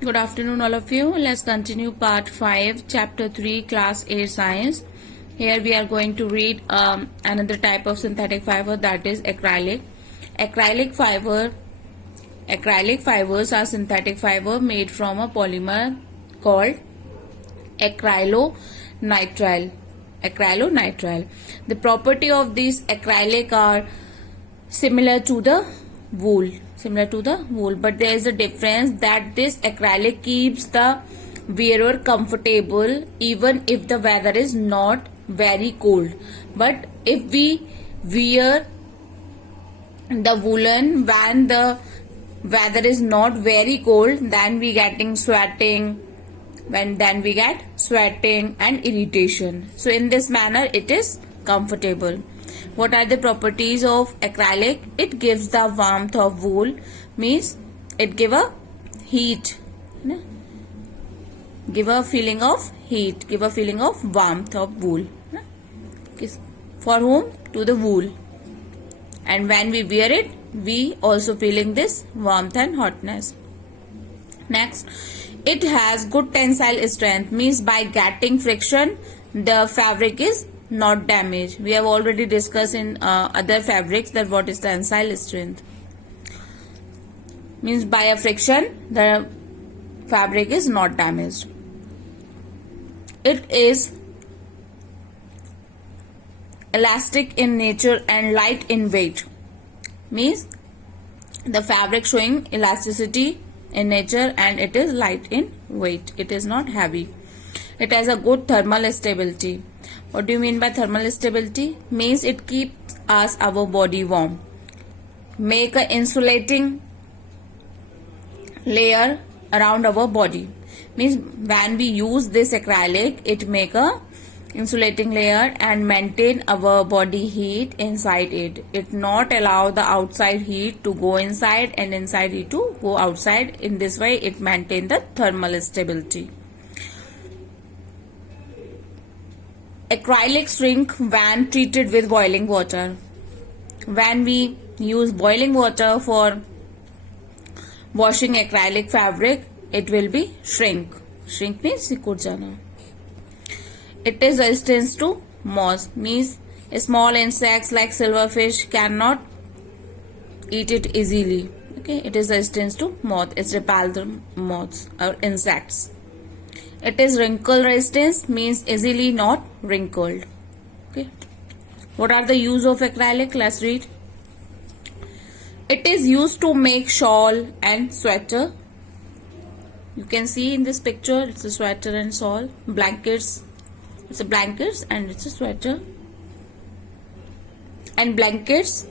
Good afternoon, all of you. Let's continue part 5, chapter 3, class 8 science. Here we are going to read another type of synthetic fiber, that is acrylic. Acrylic fibers are synthetic fiber made from a polymer called acrylonitrile. The property of these acrylic are similar to the wool, but there is a difference that this acrylic keeps the wearer comfortable even if the weather is not very cold. But if we wear the woolen when the weather is not very cold, then we get sweating and irritation. So in this manner it is comfortable. What are the properties of acrylic? It gives the warmth of wool, means it give a heat, give a feeling of heat, give a feeling of warmth of wool. For whom? To the wool. And when we wear it, we also feeling this warmth and hotness. Next, it has good tensile strength, means by getting friction, the fabric is not damaged. We have already discussed in other fabrics that what is tensile strength. Means by a friction, the fabric is not damaged. It is elastic in nature and light in weight. Means the fabric showing elasticity in nature and it is light in weight. It is not heavy. It has a good thermal stability. What do you mean by thermal stability? Means it keeps our body warm. Make a insulating layer around our body. Means when we use this acrylic, it make a insulating layer and maintain our body heat inside it. It not allow the outside heat to go inside and inside heat to go outside. In this way, it maintain the thermal stability. Acrylic shrink when treated with boiling water. When we use boiling water for washing acrylic fabric, it will be shrink. Shrink means सिकुड़ जाना. It is resistant to moth, means small insects like silverfish cannot eat it easily. Okay, it is resistant to moth. It repels the moths or insects. It is wrinkle resistant, means easily not wrinkled. Okay. What are the use of acrylic? Let's read. It is used to make shawl and sweater. You can see in this picture, it's a sweater and shawl. Blankets. It's a blankets and it's a sweater. And blankets.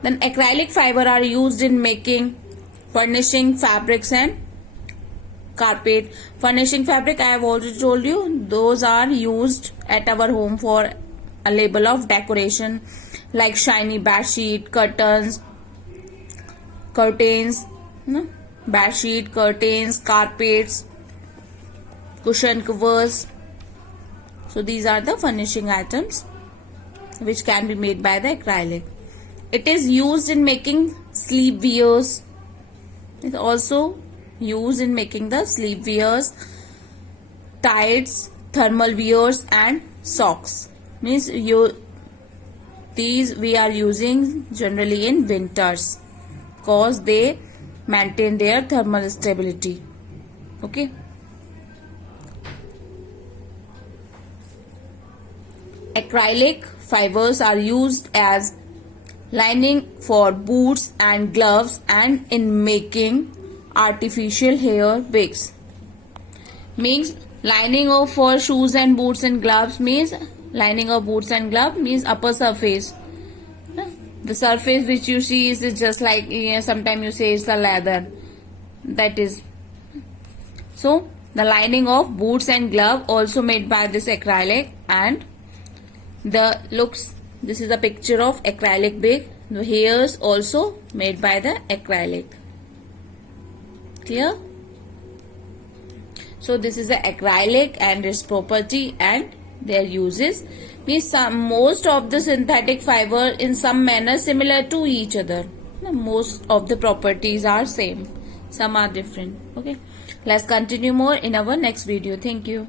Then acrylic fiber are used in making furnishing fabrics and carpet. Furnishing fabric, I have already told you, those are used at our home for a label of decoration, like shiny bed sheet, curtains, bed sheet, curtains, carpets, cushion covers. So these are the furnishing items which can be made by the acrylic. It is used in making sleeve wears. It also used in making the sleeve wears, tights, thermal wears and socks. Means these we are using generally in winters because they maintain their thermal stability. Okay. Acrylic fibers are used as lining for boots and gloves and in making artificial hair wigs. Means lining of for shoes and boots and gloves means lining of boots and glove means upper surface. The surface which you see is just like sometimes you say it's a leather. That is. So the lining of boots and glove also made by this acrylic, and the looks. This is a picture of acrylic wig. The hairs also made by the acrylic. Clear? So this is the acrylic and its property and their uses. Means most of the synthetic fiber in some manner similar to each other. Most of the properties are same. some are different. Okay, let's continue more in our next video. Thank you.